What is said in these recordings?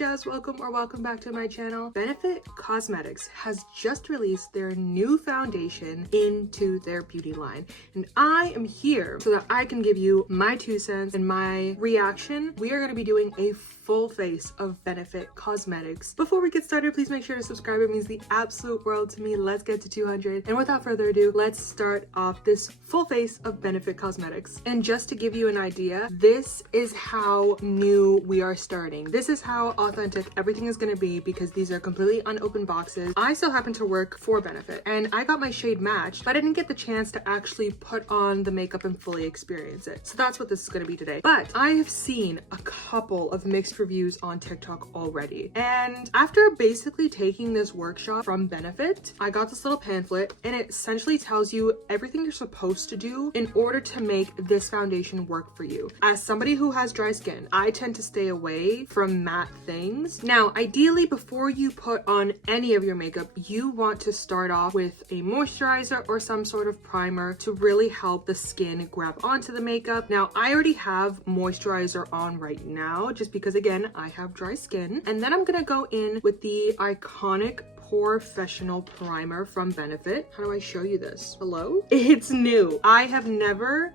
Jazz. Welcome back to my channel. Benefit Cosmetics has just released their new foundation into their beauty line, and I am here so that I can give you my 2 cents and my reaction. We are going to be doing a full face of Benefit Cosmetics. Before we get started, please make sure to subscribe. It means the absolute world to me. Let's get to 200, and without further ado, let's start off this full face of Benefit Cosmetics. And just to give you an idea, this is how new we are starting. This is how authentic everything is going to be, because these are completely unopened boxes. I still happen to work for Benefit, and I got my shade matched, but I didn't get the chance to actually put on the makeup and fully experience it. So that's what this is going to be today. But I have seen a couple of mixed reviews on TikTok already, and after basically taking this workshop from Benefit, I got this little pamphlet, and it essentially tells you everything you're supposed to do in order to make this foundation work for you. As somebody who has dry skin, I tend to stay away from matte things. Now, ideally, before you put on any of your makeup, you want to start off with a moisturizer or some sort of primer to really help the skin grab onto the makeup. Now, I already have moisturizer on right now, just because, again, I have dry skin. And then I'm gonna go in with the iconic Professional primer from Benefit. How do I show you this? Hello? It's new. I have never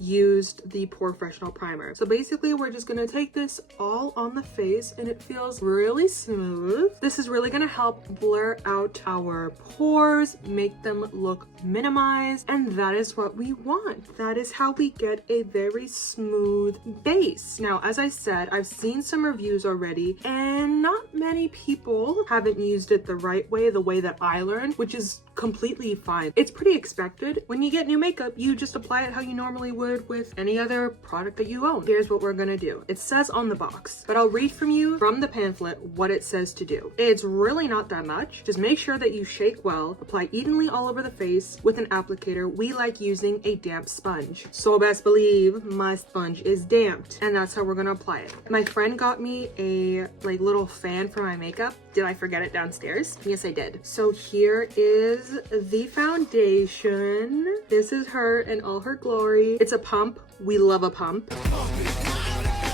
used the Professional primer. So basically, we're just gonna take this all on the face, and it feels really smooth. This is really gonna help blur out our pores, make them look minimized, and that is what we want. That is how we get a very smooth base. Now, as I said, I've seen some reviews already, and not many people haven't used it the right way, the way that I learned, which is completely fine. It's pretty expected. When you get new makeup, you just apply it how you normally would with any other product that you own. Here's what we're gonna do. It says on the box, but I'll read from you from the pamphlet what it says to do. It's really not that much. Just make sure that you shake well, apply evenly all over the face with an applicator. We like using a damp sponge, so best believe my sponge is damped, and that's how we're gonna apply it. My friend got me a little fan for my makeup. Did I forget it downstairs? Yes, I did. So here is the foundation. This is her in all her glory. It's a pump. We love a pump.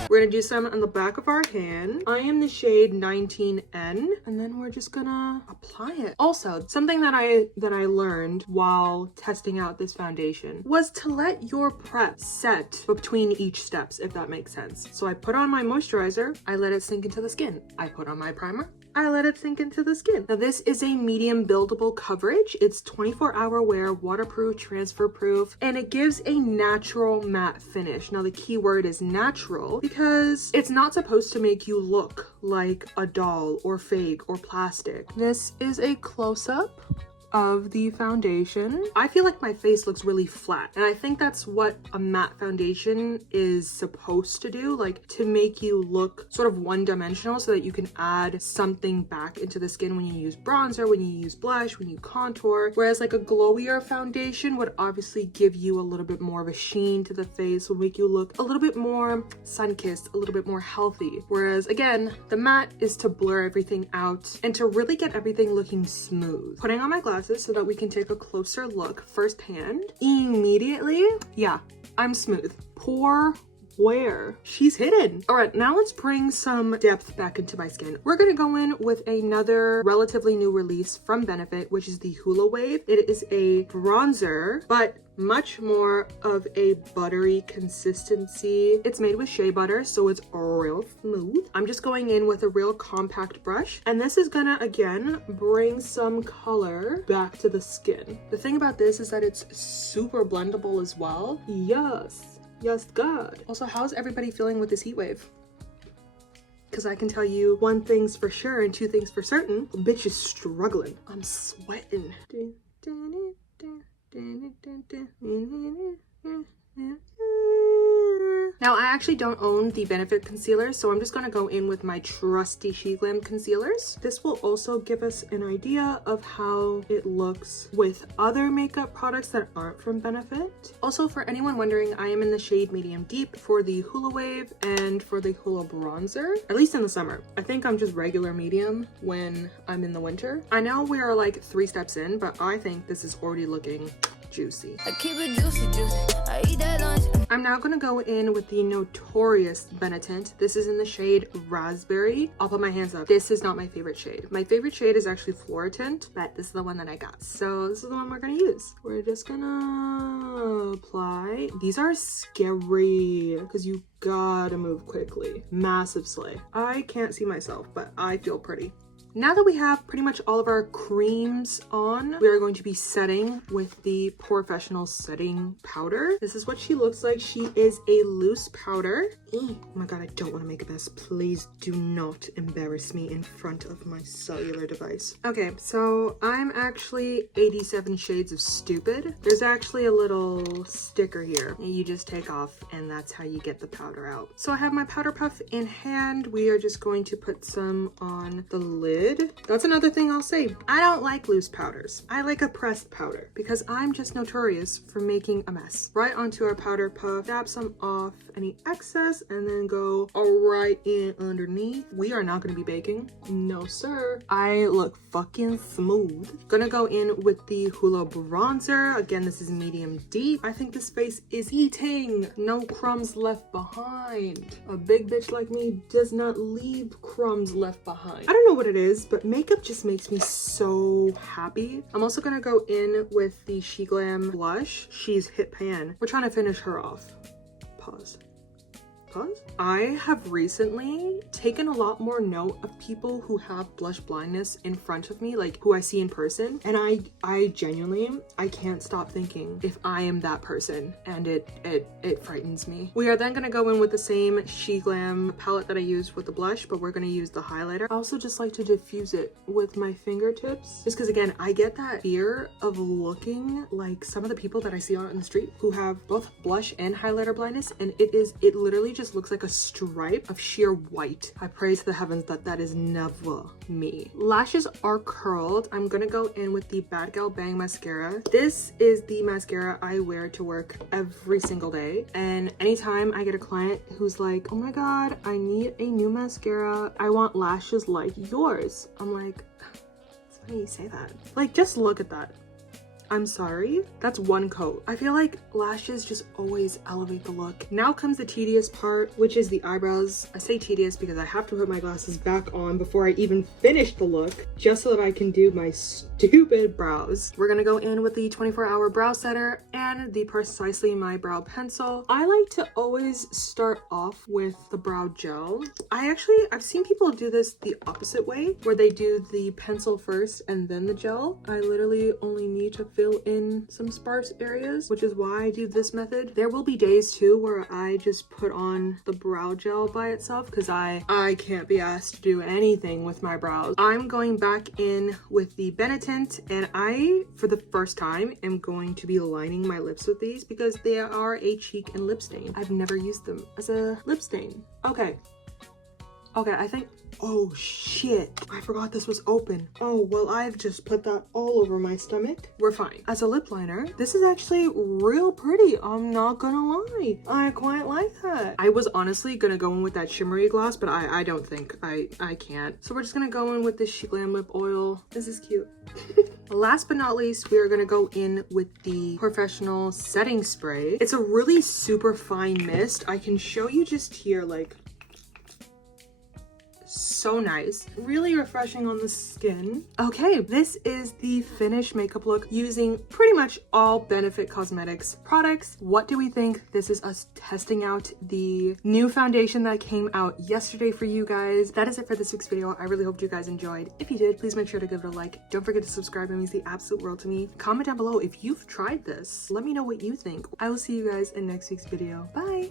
We're gonna do some on the back of our hand. I am the shade 19N, and then we're just gonna apply it. Also, something that I learned while testing out this foundation was to let your prep set between each steps, if that makes sense. So I put on my moisturizer, I let it sink into the skin. I put on my primer, I let it sink into the skin. Now, this is a medium buildable coverage. It's 24-hour wear, waterproof, transfer proof, and it gives a natural matte finish. Now, the key word is natural, because it's not supposed to make you look like a doll or fake or plastic. This is a close-up of the foundation. I feel like my face looks really flat, and I think that's what a matte foundation is supposed to do, like to make you look sort of one-dimensional so that you can add something back into the skin when you use bronzer, when you use blush, when you contour. Whereas like a glowier foundation would obviously give you a little bit more of a sheen to the face, will make you look a little bit more sun-kissed, a little bit more healthy. Whereas again, the matte is to blur everything out and to really get everything looking smooth. Putting on my glasses so that we can take a closer look firsthand. Immediately, yeah, I'm smooth. Poor where she's hidden. All right, now let's bring some depth back into my skin. We're gonna go in with another relatively new release from Benefit, which is the Hula Wave. It is a bronzer, but much more of a buttery consistency. It's made with shea butter, so it's real smooth. I'm just going in with a real compact brush, and this is gonna, again, bring some color back to the skin. The thing about this is that it's super blendable as well. Yes, God. Also, how's everybody feeling with this heat wave? Because I can tell you 1 thing's for sure and 2 things for certain. The bitch is struggling. I'm sweating. Now, I actually don't own the Benefit concealer, so I'm just going to go in with my trusty SheGlam concealers. This will also give us an idea of how it looks with other makeup products that aren't from Benefit. Also, for anyone wondering, I am in the shade Medium Deep for the Hula Wave and for the Hula Bronzer, at least in the summer. I think I'm just regular medium when I'm in the winter. I know we are like 3 steps in, but I think this is already looking juicy. I keep it juicy, juicy. I eat that lunch. I'm now gonna go in with the notorious Benetint. This is in the shade Raspberry. I'll put my hands up. This is not my favorite shade. My favorite shade is actually Floratint, but this is the one that I got. So this is the one we're gonna use. We're just gonna apply. These are scary because you gotta move quickly. Massive slay. I can't see myself, but I feel pretty. Now that we have pretty much all of our creams on, we are going to be setting with the Professional Setting Powder. This is what she looks like. She is a loose powder. Oh my god, I don't want to make a mess. Please do not embarrass me in front of my cellular device. Okay, so I'm actually 87 shades of stupid. There's actually a little sticker here. You just take off and that's how you get the powder out. So I have my powder puff in hand. We are just going to put some on the lid. That's another thing I'll say. I don't like loose powders. I like a pressed powder because I'm just notorious for making a mess. Right onto our powder puff, dab some off any excess and then go right in underneath. We are not going to be baking. No, sir. I look fucking smooth. Gonna go in with the Hoola bronzer. Again, this is medium deep. I think this face is eating. No crumbs left behind. A big bitch like me does not leave crumbs left behind. I don't know what it is, but makeup just makes me so happy. I'm also gonna go in with the SheGlam blush. She's Hit Pan. We're trying to finish her off. Pause. I have recently taken a lot more note of people who have blush blindness in front of me, like who I see in person, and I genuinely, I can't stop thinking if I am that person, and it frightens me. We are then gonna go in with the same SheGlam palette that I used with the blush, but we're gonna use the highlighter. I also just like to diffuse it with my fingertips, just because again, I get that fear of looking like some of the people that I see out in the street who have both blush and highlighter blindness, and it literally just looks like a stripe of sheer white. I pray to the heavens that that is never me. Lashes are curled. I'm gonna go in with the Bad Gal Bang mascara. This is the mascara I wear to work every single day, and anytime I get a client who's like, oh my god, I need a new mascara, I want lashes like yours, I'm like, it's funny you say that. Like, just look at that. I'm sorry, that's one coat. I feel like lashes just always elevate the look. Now comes the tedious part, which is the eyebrows. I say tedious because I have to put my glasses back on before I even finish the look, just so that I can do my stupid brows. We're gonna go in with the 24-hour brow setter and the Precisely My Brow pencil. I like to always start off with the brow gel. I've seen people do this the opposite way, where they do the pencil first and then the gel. I literally only need to fill in some sparse areas, which is why I do this method. There will be days too where I just put on the brow gel by itself because I can't be asked to do anything with my brows. I'm going back in with the Benetint, and I, for the first time, am going to be lining my lips with these because they are a cheek and lip stain. I've never used them as a lip stain. Okay, I think, oh shit, I forgot this was open. Oh, well, I've just put that all over my stomach. We're fine. As a lip liner, this is actually real pretty. I'm not gonna lie. I quite like that. I was honestly gonna go in with that shimmery gloss, but I don't think I can't. So we're just gonna go in with this SheGlam lip oil. This is cute. Last but not least, we are gonna go in with the Professional Setting Spray. It's a really super fine mist. I can show you just here, like, so nice, really refreshing on the skin. Okay, this is the finished makeup look using pretty much all Benefit Cosmetics products. What do we think? This is us testing out the new foundation that came out yesterday for you guys. That is it for this week's video. I really hope you guys enjoyed. If you did, please make sure to give it a like. Don't forget to subscribe. It means the absolute world to me. Comment down below if you've tried this. Let me know what you think. I will see you guys in next week's video. Bye.